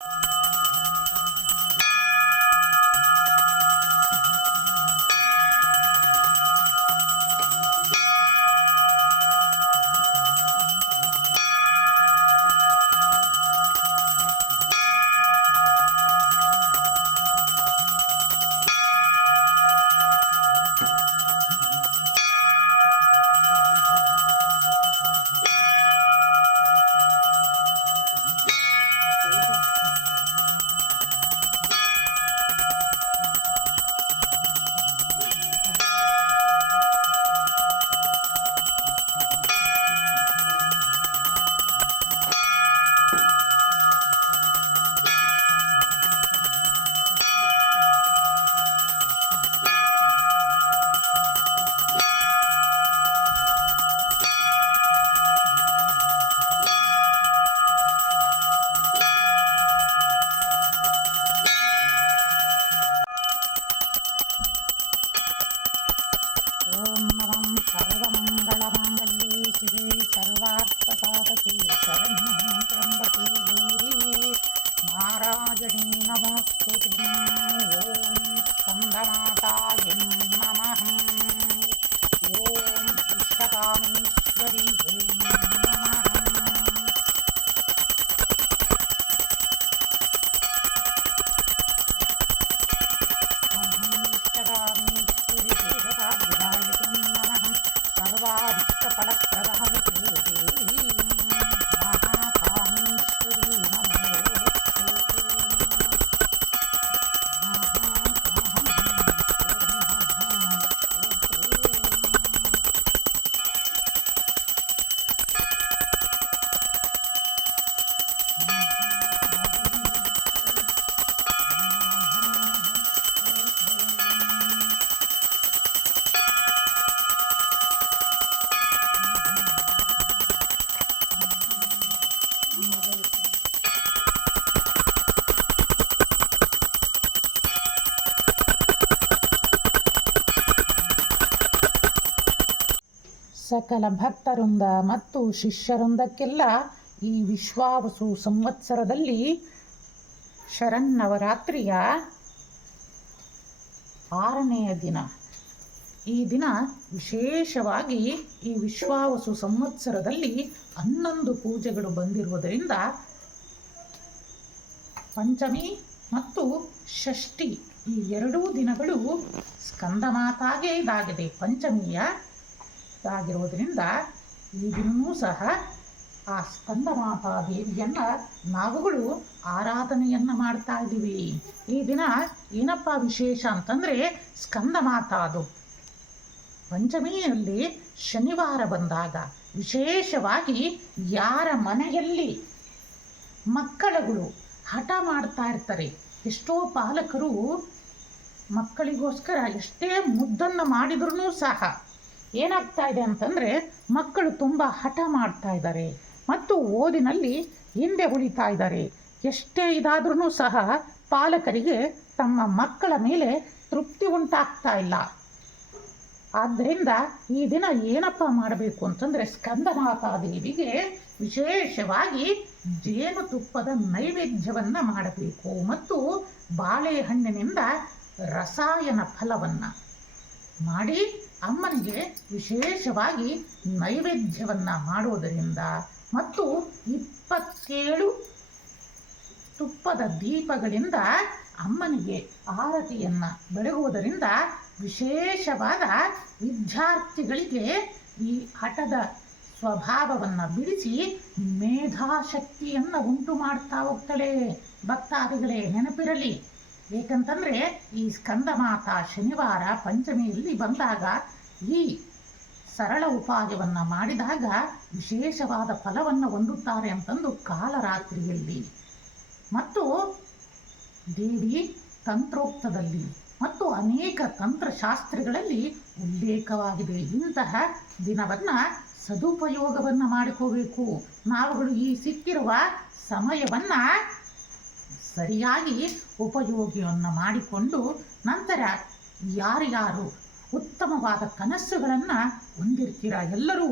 ಓಂ ಸಕಲ ಭಕ್ತರುಂದ ಮತ್ತು ಶಿಷ್ಯರುಂದಕ್ಕೆಲ್ಲ ಈ ವಿಶ್ವಾವಸು ಸಂವತ್ಸರದಲ್ಲಿ ಶರನ್ನವರಾತ್ರಿಯ ಆರನೆಯ ದಿನ. ಈ ದಿನ ವಿಶೇಷವಾಗಿ ಈ ವಿಶ್ವಾವಸು ಸಂವತ್ಸರದಲ್ಲಿ ಹನ್ನೊಂದು ಪೂಜೆಗಳು ಬಂದಿರುವುದರಿಂದ ಪಂಚಮಿ ಮತ್ತು ಷಷ್ಠಿ ಈ ಎರಡೂ ದಿನಗಳು ಸ್ಕಂದ ಸ್ಕಂದಮಾತಾಗೆ ಇದಾಗಿದೆ. ಪಂಚಮಿಯ ಆಗಿರುವುದರಿಂದ ಈಗಿನ್ನೂ ಸಹ ಆ ಸ್ಕಂದಮಾತಾ ದೇವಿಯನ್ನು ನಾವುಗಳು ಆರಾಧನೆಯನ್ನು ಮಾಡ್ತಾ ಇದ್ದೀವಿ. ಈ ದಿನ ಏನಪ್ಪ ವಿಶೇಷ ಅಂತಂದ್ರೆ ಸ್ಕಂದಮಾತಾದು. ಪಂಚಮಿಯಲ್ಲಿ ಶನಿವಾರ ಬಂದಾಗ ವಿಶೇಷವಾಗಿ ಯಾರ ಮನೆಯಲ್ಲಿ ಮಕ್ಕಳುಗಳು ಹಠ ಮಾಡ್ತಾ ಇರ್ತಾರೆ. ಎಷ್ಟೋ ಪಾಲಕರು ಮಕ್ಕಳಿಗೋಸ್ಕರ ಎಷ್ಟೇ ಮುದ್ದನ್ನು ಮಾಡಿದ್ರೂ ಸಹ ಏನಾಗ್ತಾ ಇದೆ ಅಂತಂದರೆ ಮಕ್ಕಳು ತುಂಬ ಹಠ ಮಾಡ್ತಾ ಇದ್ದಾರೆ. ಮತ್ತು ಓದಿನಲ್ಲಿ ಹಿಂದೆ ಉಳಿತಾ ಇದ್ದಾರೆ. ಎಷ್ಟೇ ಇದಾದ್ರೂ ಸಹ ಪಾಲಕರಿಗೆ ತಮ್ಮ ಮಕ್ಕಳ ಮೇಲೆ ತೃಪ್ತಿ ಉಂಟಾಗ್ತಾ ಇಲ್ಲ. ಆದ್ದರಿಂದ ಈ ದಿನ ಏನಪ್ಪ ಮಾಡಬೇಕು ಅಂತಂದರೆ ಸ್ಕಂದಮಾತಾದೇವಿಗೆ ವಿಶೇಷವಾಗಿ ಜೇನುತುಪ್ಪದ ನೈವೇದ್ಯವನ್ನು ಮಾಡಬೇಕು ಮತ್ತು ಬಾಳೆಹಣ್ಣಿನಿಂದ ರಸಾಯನ ಫಲವನ್ನು ಮಾಡಿ ಅಮ್ಮನಿಗೆ ವಿಶೇಷವಾಗಿ ನೈವೇದ್ಯವನ್ನು ಮಾಡುವುದರಿಂದ ಮತ್ತು ಇಪ್ಪತ್ತೇಳು ತುಪ್ಪದ ದೀಪಗಳಿಂದ ಅಮ್ಮನಿಗೆ ಆರತಿಯನ್ನು ಬೆಳಗುವುದರಿಂದ ವಿಶೇಷವಾದ ವಿದ್ಯಾರ್ಥಿಗಳಿಗೆ ಈ ಹಠದ ಸ್ವಭಾವವನ್ನು ಬಿಡಿಸಿ ಮೇಧಾಶಕ್ತಿಯನ್ನು ಉಂಟು ಮಾಡ್ತಾ ಹೋಗ್ತಾಳೆ. ಭಕ್ತಾದಿಗಳೇ, ನೆನಪಿರಲಿ ಏಕೆಂತಂದರೆ ಈ ಸ್ಕಂದಮಾತ ಶನಿವಾರ ಪಂಚಮಿಯಲ್ಲಿ ಬಂದಾಗ ಈ ಸರಳ ಉಪಾಯವನ್ನು ಮಾಡಿದಾಗ ವಿಶೇಷವಾದ ಫಲವನ್ನು ಹೊಂದುತ್ತಾರೆ ಅಂತಂದು ಕಾಲರಾತ್ರಿಯಲ್ಲಿ. ಮತ್ತು ದೇವಿ ತಂತ್ರೋಕ್ತದಲ್ಲಿ ಮತ್ತು ಅನೇಕ ತಂತ್ರಶಾಸ್ತ್ರಗಳಲ್ಲಿ ಉಲ್ಲೇಖವಾಗಿದೆ. ಇಂತಹ ದಿನವನ್ನು ಸದುಪಯೋಗವನ್ನು ಮಾಡಿಕೋಬೇಕು. ನಾವುಗಳು ಈ ಸಿಕ್ಕಿರುವ ಸಮಯವನ್ನು ಸರಿಯಾಗಿ ಉಪಯೋಗವನ್ನು ಮಾಡಿಕೊಂಡು ನಂತರ ಯಾರ್ಯಾರು ಉತ್ತಮವಾದ ಕನಸುಗಳನ್ನು ಹೊಂದಿರ್ತೀರ? ಎಲ್ಲರೂ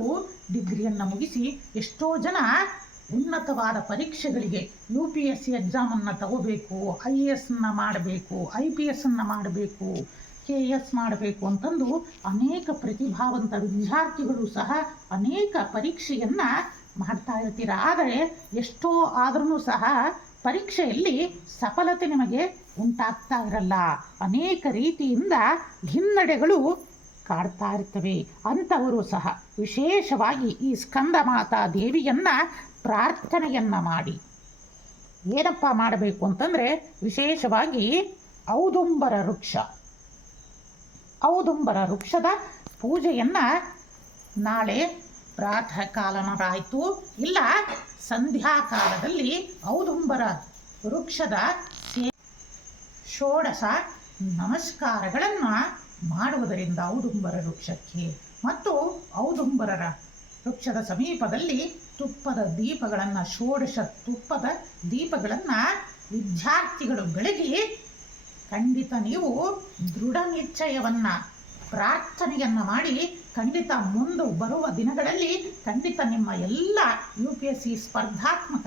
ಡಿಗ್ರಿಯನ್ನು ಮುಗಿಸಿ ಎಷ್ಟೋ ಜನ ಉನ್ನತವಾದ ಪರೀಕ್ಷೆಗಳಿಗೆ ಯು ಪಿ ಎಸ್ ಸಿ ಎಕ್ಸಾಮನ್ನು ತಗೋಬೇಕು ಐ ಎ ಎಸ್ನ ಮಾಡಬೇಕು ಐ ಪಿ ಎಸ್ಸನ್ನು ಮಾಡಬೇಕು ಕೆ ಎಸ್ ಮಾಡಬೇಕು ಅಂತಂದು ಅನೇಕ ಪ್ರತಿಭಾವಂತ ವಿದ್ಯಾರ್ಥಿಗಳು ಸಹ ಅನೇಕ ಪರೀಕ್ಷೆಯನ್ನು ಮಾಡ್ತಾ ಇರ್ತೀರ? ಆದರೆ ಎಷ್ಟೋ ಆದ್ರೂ ಸಹ ಪರೀಕ್ಷೆಯಲ್ಲಿ ಸಫಲತೆ ನಿಮಗೆ ಉಂಟಾಗ್ತಾ ಇರಲ್ಲ. ಅನೇಕ ರೀತಿಯಿಂದ ಹಿನ್ನಡೆಗಳು ಕಾಡ್ತಾ ಇರ್ತವೆ. ಅಂಥವರು ಸಹ ವಿಶೇಷವಾಗಿ ಈ ಸ್ಕಂದ ಮಾತಾ ದೇವಿಯನ್ನು ಪ್ರಾರ್ಥನೆಯನ್ನು ಮಾಡಿ. ಏನಪ್ಪ ಮಾಡಬೇಕು ಅಂತಂದರೆ ವಿಶೇಷವಾಗಿ ಔದುಂಬರ ವೃಕ್ಷ. ಔದುಂಬರ ವೃಕ್ಷದ ಪೂಜೆಯನ್ನು ನಾಳೆ ಪ್ರಾತಃ ಕಾಲನರಾಯಿತು ಇಲ್ಲ ಸಂಧ್ಯಾಕಾಲದಲ್ಲಿ ಔದುಂಬರ ವೃಕ್ಷದ ಸೇ ಷೋಡಸ ನಮಸ್ಕಾರಗಳನ್ನು ಮಾಡುವುದರಿಂದ ಔದುಂಬರ ವೃಕ್ಷಕ್ಕೆ ಮತ್ತು ಔದುಂಬರರ ವೃಕ್ಷದ ಸಮೀಪದಲ್ಲಿ ತುಪ್ಪದ ದೀಪಗಳನ್ನು, ಷೋಡಶ ತುಪ್ಪದ ದೀಪಗಳನ್ನು ವಿದ್ಯಾರ್ಥಿಗಳು ಬೆಳಗಿ ಖಂಡಿತ ನೀವು ದೃಢ ನಿಶ್ಚಯವನ್ನು, ಪ್ರಾರ್ಥನೆಯನ್ನು ಮಾಡಿ ಖಂಡಿತ ಮುಂದೆ ಬರುವ ದಿನಗಳಲ್ಲಿ ಖಂಡಿತ ನಿಮ್ಮ ಎಲ್ಲ ಯು ಪಿ ಎಸ್ ಸಿ ಸ್ಪರ್ಧಾತ್ಮಕ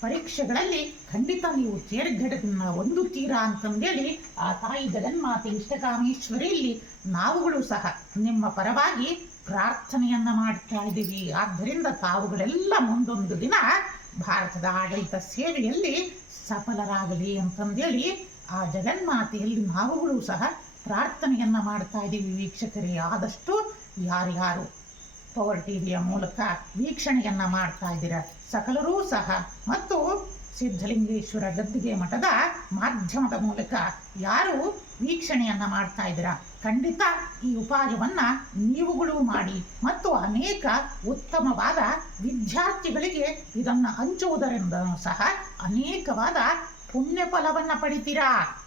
ಪರೀಕ್ಷೆಗಳಲ್ಲಿ ಖಂಡಿತ ನೀವು ತೇರ್ಗಡೆದನ್ನ ಹೊಂದುತ್ತೀರಾ ಅಂತಂದೇಳಿ ಆ ತಾಯಿ ಜಗನ್ಮಾತೆ ಇಷ್ಟಕಾಮೇಶ್ವರಿಯಲ್ಲಿ ನಾವುಗಳು ಸಹ ನಿಮ್ಮ ಪರವಾಗಿ ಪ್ರಾರ್ಥನೆಯನ್ನ ಮಾಡ್ತಾ ಇದ್ದೀವಿ. ಆದ್ದರಿಂದ ತಾವುಗಳೆಲ್ಲ ಮುಂದೊಂದು ದಿನ ಭಾರತದ ಆಡಳಿತ ಸೇವೆಯಲ್ಲಿ ಸಫಲರಾಗಲಿ ಅಂತಂದೇಳಿ ಆ ಜಗನ್ಮಾತೆಯಲ್ಲಿ ನಾವುಗಳು ಸಹ ಪ್ರಾರ್ಥನೆಯನ್ನ ಮಾಡ್ತಾ ಇದ್ದೀವಿ. ವೀಕ್ಷಕರೇ, ಆದಷ್ಟು ಯಾರ್ಯಾರು ಪವರ್ ಟಿವಿಯ ಮೂಲಕ ವೀಕ್ಷಣೆಯನ್ನ ಮಾಡ್ತಾ ಇದ್ದೀರ? ಸಕಲರೂ ಸಹ. ಮತ್ತು ಸಿದ್ಧಲಿಂಗೇಶ್ವರ ಗದ್ದಿಗೆ ಮಠದ ಮಾಧ್ಯಮದ ಮೂಲಕ ಯಾರು ವೀಕ್ಷಣೆಯನ್ನ ಮಾಡ್ತಾ ಇದ್ದೀರಾ? ಖಂಡಿತ ಈ ಉಪಾಯವನ್ನು ನೀವುಗಳು ಮಾಡಿ ಮತ್ತು ಅನೇಕ ಉತ್ತಮವಾದ ವಿದ್ಯಾರ್ಥಿಗಳಿಗೆ ಇದನ್ನ ಹಂಚುವುದರಿಂದ ಸಹ ಅನೇಕವಾದ ಪುಣ್ಯ ಫಲವನ್ನ ಪಡಿತೀರಾ?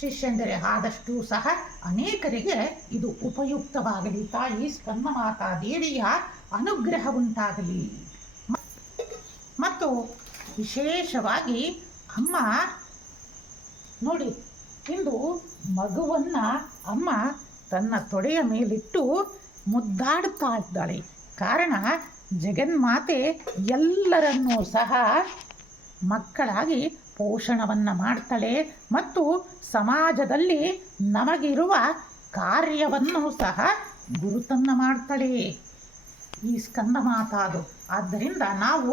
ಶಿಷ್ಯಂದರೆ ಆದಷ್ಟು ಸಹ ಅನೇಕರಿಗೆ ಇದು ಉಪಯುಕ್ತವಾಗಲಿ. ತಾಯಿ ಸ್ಕಂದಮಾತಾ ದೇವಿಯ ಅನುಗ್ರಹ ಉಂಟಾಗಲಿ. ಮತ್ತು ವಿಶೇಷವಾಗಿ ಅಮ್ಮ, ನೋಡಿ, ಇಂದು ಮಗುವನ್ನ ಅಮ್ಮ ತನ್ನ ತೊಡೆಯ ಮೇಲಿಟ್ಟು ಮುದ್ದಾಡುತ್ತಾ ಇದ್ದಾಳೆ. ಕಾರಣ ಜಗನ್ಮಾತೆ ಎಲ್ಲರನ್ನೂ ಸಹ ಮಕ್ಕಳಾಗಿ ಪೋಷಣವನ್ನು ಮಾಡ್ತಾಳೆ ಮತ್ತು ಸಮಾಜದಲ್ಲಿ ನಮಗಿರುವ ಕಾರ್ಯವನ್ನು ಸಹ ಗುರುತನ್ನು ಮಾಡ್ತಾಳೆ. ಈ ಸ್ಕಂದ ಮಾತಾದು. ಆದ್ದರಿಂದ ನಾವು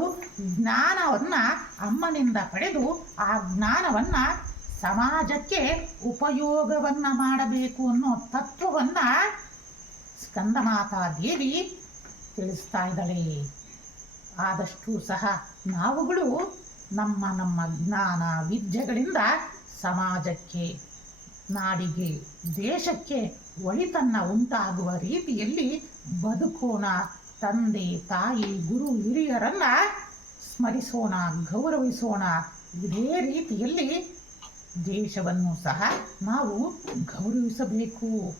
ಜ್ಞಾನವನ್ನು ಅಮ್ಮನಿಂದ ಪಡೆದು ಆ ಜ್ಞಾನವನ್ನು ಸಮಾಜಕ್ಕೆ ಉಪಯೋಗವನ್ನು ಮಾಡಬೇಕು ಅನ್ನೋ ತತ್ವವನ್ನು ಸ್ಕಂದ ಮಾತಾ ದೇವಿ ತಿಳಿಸ್ತಾ ಇದ್ದಾಳೆ. ಆದಷ್ಟು ಸಹ ನಾವುಗಳು ನಮ್ಮ ನಮ್ಮ ಜ್ಞಾನ ವಿದ್ಯೆಗಳಿಂದ ಸಮಾಜಕ್ಕೆ, ನಾಡಿಗೆ, ದೇಶಕ್ಕೆ ಒಳಿತನ್ನ ಉಂಟಾಗುವ ರೀತಿಯಲ್ಲಿ ಬದುಕೋಣ, ತಂದೆ, ತಾಯಿ, ಗುರು, ಹಿರಿಯರನ್ನ ಸ್ಮರಿಸೋಣ, ಗೌರವಿಸೋಣ. ಇದೇ ರೀತಿಯಲ್ಲಿ ದೇಶವನ್ನು ಸಹ ನಾವು ಗೌರವಿಸಬೇಕು.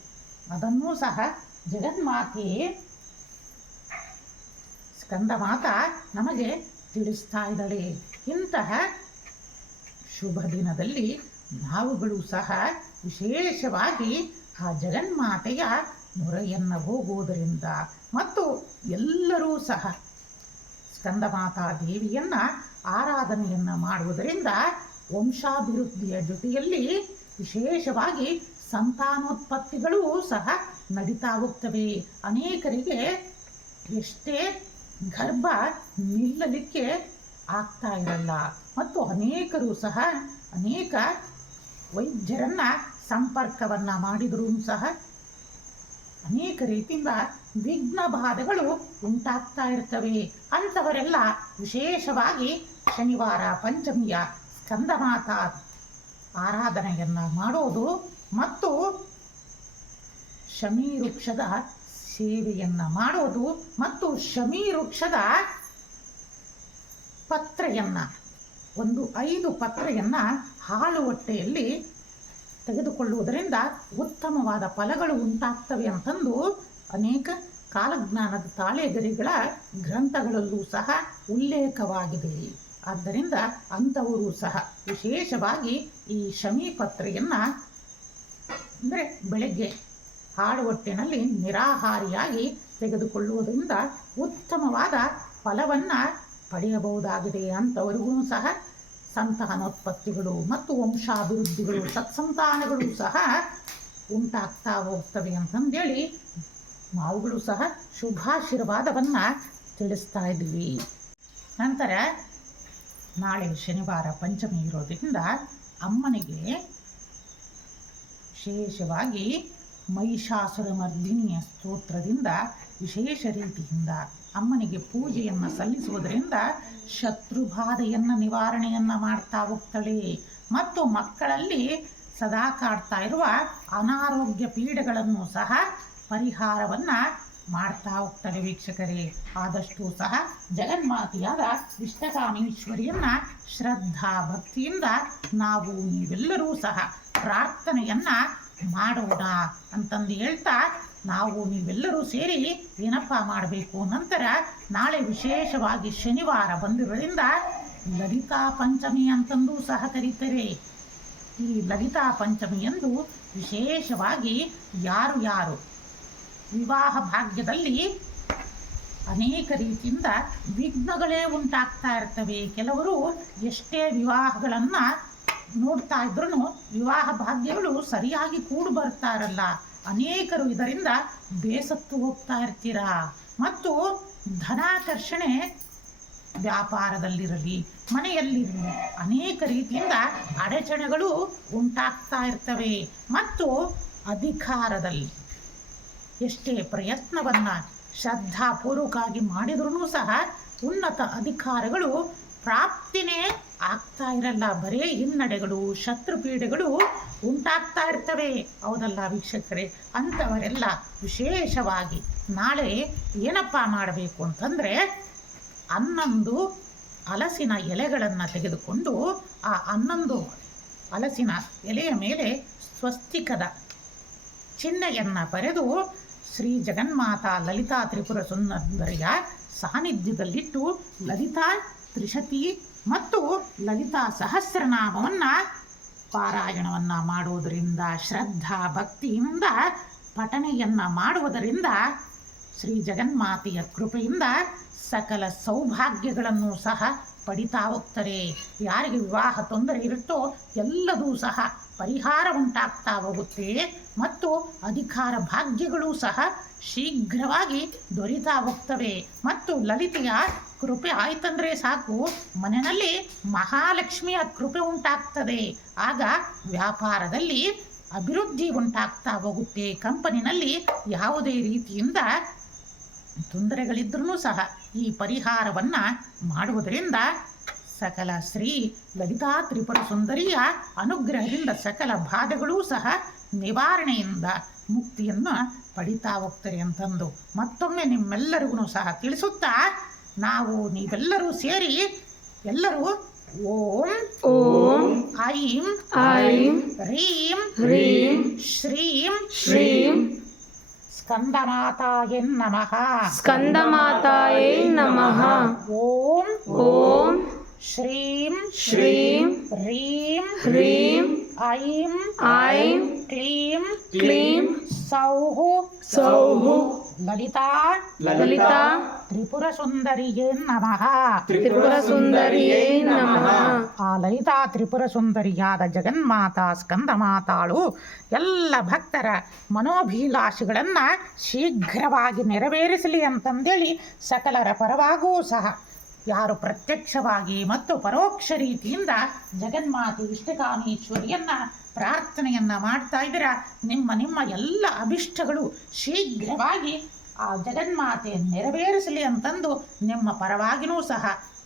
ಅದನ್ನೂ ಸಹ ಜಗನ್ಮಾತೆ ಸ್ಕಂದ ಮಾತಾ ನಮಗೆ ತಿಳಿಸ್ತಾ ಇದ್ದಾಳೆ. ಇಂತಹ ಶುಭ ದಿನದಲ್ಲಿ ನಾವುಗಳು ಸಹ ವಿಶೇಷವಾಗಿ ಆ ಜಗನ್ಮಾತೆಯ ಮೊರೆಯನ್ನು ಹೋಗುವುದರಿಂದ ಮತ್ತು ಎಲ್ಲರೂ ಸಹ ಸ್ಕಂದಮಾತಾ ದೇವಿಯನ್ನ ಆರಾಧನೆಯನ್ನ ಮಾಡುವುದರಿಂದ ವಂಶಾಭಿವೃದ್ಧಿಯ ಜೊತೆಯಲ್ಲಿ ವಿಶೇಷವಾಗಿ ಸಂತಾನೋತ್ಪತ್ತಿಗಳೂ ಸಹ ನಡೀತಾ ಹೋಗ್ತವೆ. ಅನೇಕರಿಗೆ ಎಷ್ಟೇ ಗರ್ಭ ನಿಲ್ಲಲಿಕ್ಕೆ ಆಗ್ತಾ ಇರಲ್ಲ. ಮತ್ತು ಅನೇಕರು ಸಹ, ಅನೇಕ ವೈದ್ಯರನ್ನ ಸಂಪರ್ಕವನ್ನ ಮಾಡಿದರೂ ಸಹ ಅನೇಕ ರೀತಿಯಿಂದ ವಿಘ್ನ ಬಾಧೆಗಳು ಉಂಟಾಗ್ತಾ ಇರ್ತವೆ. ಅಂಥವರೆಲ್ಲ ವಿಶೇಷವಾಗಿ ಶನಿವಾರ ಪಂಚಮಿಯ ಸ್ಕಂದಮಾತಾ ಆರಾಧನೆಯನ್ನ ಮಾಡೋದು ಮತ್ತು ಶಮಿ ವೃಕ್ಷದ ಸೇವೆಯನ್ನ ಮಾಡೋದು ಮತ್ತು ಶಮೀ ವೃಕ್ಷದ ಪತ್ರೆಯನ್ನ, ಒಂದು ಐದು ಪತ್ರೆಯನ್ನು ಹಾಳು ಹೊಟ್ಟೆಯಲ್ಲಿ ತೆಗೆದುಕೊಳ್ಳುವುದರಿಂದ ಉತ್ತಮವಾದ ಫಲಗಳು ಉಂಟಾಗ್ತವೆ ಅಂತಂದು ಅನೇಕ ಕಾಲಜ್ಞಾನದ ತಾಳೆಗರಿಗಳ ಗ್ರಂಥಗಳಲ್ಲೂ ಸಹ ಉಲ್ಲೇಖವಾಗಿದೆ. ಆದ್ದರಿಂದ ಅಂಥವರು ಸಹ ವಿಶೇಷವಾಗಿ ಈ ಶಮಿ ಪತ್ರೆಯನ್ನು, ಅಂದರೆ ಬೆಳಗ್ಗೆ ಹಾಡು ಹೊಟ್ಟೆನಲ್ಲಿ ನಿರಾಹಾರಿಯಾಗಿ ತೆಗೆದುಕೊಳ್ಳುವುದರಿಂದ ಉತ್ತಮವಾದ ಫಲವನ್ನು ಪಡೆಯಬಹುದಾಗಿದೆ ಅಂತವರಿಗೂ ಸಹ ಸಂತಾನೋತ್ಪತ್ತಿಗಳು ಮತ್ತು ವಂಶಾಭಿವೃದ್ಧಿಗಳು, ಸತ್ಸಂತಾನಗಳು ಸಹ ಉಂಟಾಗ್ತಾ ಹೋಗ್ತವೆ ಅಂತಂದೇಳಿ ನಾವುಗಳು ಸಹ ಶುಭಾಶೀರ್ವಾದವನ್ನು ತಿಳಿಸ್ತಾ ಇದ್ದೀವಿ. ನಂತರ ನಾಳೆ ಶನಿವಾರ ಪಂಚಮಿ ಇರೋದ್ರಿಂದ ಅಮ್ಮನಿಗೆ ವಿಶೇಷವಾಗಿ ಮಹಿಷಾಸುರ ಮರ್ದಿನಿಯ ಸ್ತೋತ್ರದಿಂದ ವಿಶೇಷ ರೀತಿಯಿಂದ ಅಮ್ಮನಿಗೆ ಪೂಜೆಯನ್ನು ಸಲ್ಲಿಸುವುದರಿಂದ ಶತ್ರುಬಾಧೆಯನ್ನು ನಿವಾರಣೆಯನ್ನು ಮಾಡ್ತಾ ಹೋಗ್ತಾಳೆ. ಮತ್ತು ಮಕ್ಕಳಲ್ಲಿ ಸದಾ ಕಾಡ್ತಾ ಇರುವ ಅನಾರೋಗ್ಯ ಪೀಡೆಗಳನ್ನು ಸಹ ಪರಿಹಾರವನ್ನು ಮಾಡ್ತಾ ಹೋಗ್ತಾಳೆ ವೀಕ್ಷಕರೇ. ಆದಷ್ಟು ಸಹ ಜಗನ್ಮಾತೆಯಾದ ಇಷ್ಟಕಾಮೇಶ್ವರಿಯನ್ನ ಶ್ರದ್ಧಾ ಭಕ್ತಿಯಿಂದ ನಾವು ನೀವೆಲ್ಲರೂ ಸಹ ಪ್ರಾರ್ಥನೆಯನ್ನ ಮಾಡೋಣ ಅಂತಂದು ಹೇಳ್ತಾ ನಾವು ನೀವೆಲ್ಲರೂ ಸೇರಿ ಏನಪ್ಪ ಮಾಡಬೇಕು? ನಂತರ ನಾಳೆ ವಿಶೇಷವಾಗಿ ಶನಿವಾರ ಬಂದಿರೋದ್ರಿಂದ ಲಲಿತಾ ಪಂಚಮಿ ಅಂತಂದು ಸಹ ಕರೀತಾರೆ. ಈ ಲಲಿತಾ ಪಂಚಮಿಯಂದು ವಿಶೇಷವಾಗಿ ಯಾರು ಯಾರು ವಿವಾಹ ಭಾಗ್ಯದಲ್ಲಿ ಅನೇಕ ರೀತಿಯಿಂದ ವಿಘ್ನಗಳೇ ಉಂಟಾಗ್ತಾ ಇರ್ತವೆ. ಕೆಲವರು ಎಷ್ಟೇ ವಿವಾಹಗಳನ್ನು ನೋಡ್ತಾ ಇದ್ರೂ ವಿವಾಹ ಭಾಗ್ಯಗಳು ಸರಿಯಾಗಿ ಕೂಡು ಬರ್ತಾ ಇರಲ್ಲ ಅನೇಕರು ಇದರಿಂದ ಬೇಸತ್ತು ಹೋಗ್ತಾ ಇರ್ತೀರಾ? ಮತ್ತು ಧನಾಕರ್ಷಣೆ ವ್ಯಾಪಾರದಲ್ಲಿರಲಿ, ಮನೆಯಲ್ಲಿರಲಿ ಅನೇಕ ರೀತಿಯಿಂದ ಅಡಚಣೆಗಳು ಉಂಟಾಗ್ತಾ ಇರ್ತವೆ. ಮತ್ತು ಅಧಿಕಾರದಲ್ಲಿ ಎಷ್ಟೇ ಪ್ರಯತ್ನವನ್ನು ಶ್ರದ್ಧಾಪೂರ್ವಕವಾಗಿ ಮಾಡಿದ್ರೂ ಸಹ ಉನ್ನತ ಅಧಿಕಾರಗಳು ಪ್ರಾಪ್ತಿನೇ ಆಗ್ತಾ ಇರಲ್ಲ. ಬರೇ ಹಿನ್ನಡೆಗಳು, ಶತ್ರುಪೀಡೆಗಳು ಉಂಟಾಗ್ತಾ ಇರ್ತವೆ. ಹೌದಲ್ಲ ವೀಕ್ಷಕರೇ? ಅಂಥವರೆಲ್ಲ ವಿಶೇಷವಾಗಿ ನಾಳೆ ಏನಪ್ಪ ಮಾಡಬೇಕು ಅಂತಂದರೆ ಹನ್ನೊಂದು ಹಲಸಿನ ಎಲೆಗಳನ್ನು ತೆಗೆದುಕೊಂಡು ಆ ಹನ್ನೊಂದು ಹಲಸಿನ ಎಲೆಯ ಮೇಲೆ ಸ್ವಸ್ತಿಕದ ಚಿಹ್ನೆಯನ್ನು ಬರೆದು ಶ್ರೀ ಜಗನ್ಮಾತಾ ಲಲಿತಾ ತ್ರಿಪುರ ಸುಂದರಿಯ ಸಾನ್ನಿಧ್ಯದಲ್ಲಿಟ್ಟು ಲಲಿತಾ ತ್ರಿಶತಿ ಮತ್ತು ಲಲಿತಾ ಸಹಸ್ರನಾಮವನ್ನು ಪಾರಾಯಣವನ್ನು ಮಾಡುವುದರಿಂದ ಶ್ರದ್ಧಾ ಭಕ್ತಿಯಿಂದ ಪಠಣೆಯನ್ನು ಮಾಡುವುದರಿಂದ, ಶ್ರೀ ಜಗನ್ಮಾತೆಯ ಕೃಪೆಯಿಂದ ಸಕಲ ಸೌಭಾಗ್ಯಗಳನ್ನು ಸಹ ಪಡಿತಾ ಹೋಗ್ತಾರೆ. ಯಾರಿಗೆ ವಿವಾಹ ತೊಂದರೆ ಇರುತ್ತೋ ಎಲ್ಲದೂ ಸಹ ಪರಿಹಾರ ಉಂಟಾಗ್ತಾ ಹೋಗುತ್ತೆ ಮತ್ತು ಅಧಿಕಾರ ಭಾಗ್ಯಗಳು ಸಹ ಶೀಘ್ರವಾಗಿ ದೊರೀತಾ ಹೋಗ್ತವೆ. ಮತ್ತು ಲಲಿತೆಯ ಕೃಪೆ ಆಯ್ತಂದ್ರೆ ಸಾಕು. ಮನೆಯಲ್ಲಿ ಮಹಾಲಕ್ಷ್ಮಿಯ ಕೃಪೆ ಉಂಟಾಗ್ತದೆ. ಆಗ ವ್ಯಾಪಾರದಲ್ಲಿ ಅಭಿವೃದ್ಧಿ ಉಂಟಾಗ್ತಾ ಹೋಗುತ್ತೆ. ಕಂಪನಿನಲ್ಲಿ ಯಾವುದೇ ರೀತಿಯಿಂದ ತೊಂದರೆಗಳಿದ್ರೂ ಸಹ ಈ ಪರಿಹಾರವನ್ನು ಮಾಡುವುದರಿಂದ ಸಕಲ ಶ್ರೀ ಲಲಿತಾ ತ್ರಿಪುರ ಸುಂದರಿಯ ಅನುಗ್ರಹದಿಂದ ಸಕಲ ಬಾಧೆಗಳೂ ಸಹ ನಿವಾರಣೆಯಿಂದ ಮುಕ್ತಿಯನ್ನು ಪಡಿತಾ ಹೋಗ್ತಾರೆ ಅಂತಂದು ಮತ್ತೊಮ್ಮೆ ನಿಮ್ಮೆಲ್ಲರಿಗೂ ಸಹ ತಿಳಿಸುತ್ತಾ ನಾವು ನೀವೆಲ್ಲರೂ ಸೇರಿ ಎಲ್ಲರೂ ಓಂ ಓಂ ಐಂ ಐಂ ಹ್ರೀಂ ಹ್ರೀಂ ಶ್ರೀಂ ಶ್ರೀಂ ಸ್ಕಂದಮಾತಾಯ ನಮಃ. ಸ್ಕಂದಮಾತಾಯೇ ನಮಃ. ಓಂ ಓಂ ಶ್ರೀಂ ಶ್ರೀಂ ಹ್ರೀಂ ಹ್ರೀಂ ಐಂ ಐಂ ಕ್ಲೀಂ ಕ್ಲೀಂ ಸೌಹು ಸೌಹು ಲಲಿತಾ ಲಲಿತಾ ತ್ರಿಪುರ ಸುಂದರಿಯೇ ನಮಃ. ತ್ರಿಪುರ ಸುಂದರಿಯೇ ನಮಃ. ಆ ಲಲಿತಾ ತ್ರಿಪುರ ಸುಂದರಿಯಾದ ಜಗನ್ಮಾತಾ ಸ್ಕಂದಮಾತಾಳು ಎಲ್ಲ ಭಕ್ತರ ಮನೋಭಿಲಾಷೆಗಳನ್ನು ಶೀಘ್ರವಾಗಿ ನೆರವೇರಿಸಲಿ ಅಂತಂದೇಳಿ ಸಕಲರ ಪರವಾಗೂ ಸಹ ಯಾರು ಪ್ರತ್ಯಕ್ಷವಾಗಿ ಮತ್ತು ಪರೋಕ್ಷ ರೀತಿಯಿಂದ ಜಗನ್ಮಾತೆ ಇಷ್ಟಕಾಮೇಶ್ವರಿಯನ್ನ ಪ್ರಾರ್ಥನೆಯನ್ನ ಮಾಡ್ತಾ ಇದ್ದೀರಾ ನಿಮ್ಮ ನಿಮ್ಮ ಎಲ್ಲ ಅಭಿಷ್ಟಗಳು ಶೀಘ್ರವಾಗಿ ಆ ಜಗನ್ಮಾತೆ ನೆರವೇರಿಸಲಿ ಅಂತಂದು ನಿಮ್ಮ ಪರವಾಗಿನೂ ಸಹ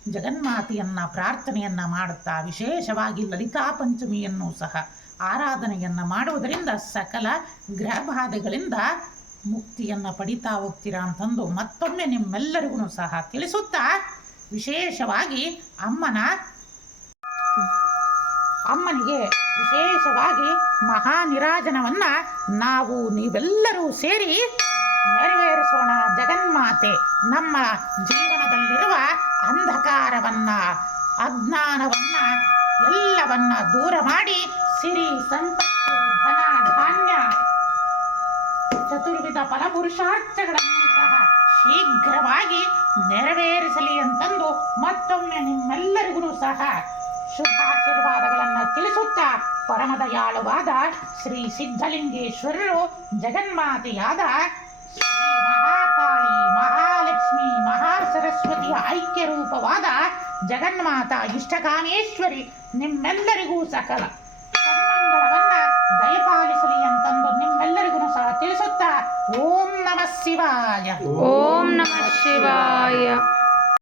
ಜಗನ್ಮಾತೆಯನ್ನ ಪ್ರಾರ್ಥನೆಯನ್ನ ಮಾಡುತ್ತಾ ವಿಶೇಷವಾಗಿ ಲಲಿತಾ ಪಂಚಮಿಯನ್ನು ಸಹ ಆರಾಧನೆಯನ್ನ ಮಾಡುವುದರಿಂದ ಸಕಲ ಗ್ರಹಬಾಧೆಗಳಿಂದ ಮುಕ್ತಿಯನ್ನ ಪಡಿತಾ ಹೋಗ್ತೀರಾ ಅಂತಂದು ಮತ್ತೊಮ್ಮೆ ನಿಮ್ಮೆಲ್ಲರಿಗೂ ಸಹ ತಿಳಿಸುತ್ತಾ ವಿಶೇಷವಾಗಿ ಅಮ್ಮನ ಅಮ್ಮನಿಗೆ ವಿಶೇಷವಾಗಿ ಮಹಾನಿರಾಜನವನ್ನ ನಾವು ನೀವೆಲ್ಲರೂ ಸೇರಿ ನೆರವೇರಿಸೋಣ ಜಗನ್ಮಾತೆ. ನಮ್ಮ ಜೀವನದಲ್ಲಿರುವ ಅಂಧಕಾರವನ್ನ, ಅಜ್ಞಾನವನ್ನ ಎಲ್ಲವನ್ನ ದೂರ ಮಾಡಿ ಸಿರಿ, ಸಂಪತ್ತು, ಧನ, ಧಾನ್ಯ, ಚತುರ್ವಿಧ ಫಲಪುರುಷಾರ್ಥಗಳನ್ನು ಸಹ ಶೀಘ್ರವಾಗಿ ನೆರವೇರಿಸಲಿ ಅಂತಂದು ಮತ್ತೊಮ್ಮೆ ನಿಮ್ಮೆಲ್ಲರಿಗೂ ಸಹ ಶುಭಾಶೀರ್ವಾದಗಳನ್ನು ತಿಳಿಸುತ್ತಾ ಪರಮದಯಾಳುವಾದ ಶ್ರೀ ಸಿದ್ಧಲಿಂಗೇಶ್ವರರು ಜಗನ್ಮಾತೆಯಾದ ಐಕ್ಯ ರೂಪವಾದ ಜಗನ್ಮಾತ ಇಷ್ಟಕಾಮೇಶ್ವರಿ ನಿಮ್ಮೆಲ್ಲರಿಗೂ ಸಕಲ. ಸನ್ಮಂಗಳವನ್ನ ದಯಪಾಲಿಸಲಿ ಅಂತಂದು ನಿಮ್ಮೆಲ್ಲರಿಗೂ ಸಹ ತಿಳಿಸುತ್ತಾ ಓಂ ನಮಃ ಶಿವಾಯ. ಓಂ ನಮಃ ಶಿವಾಯ.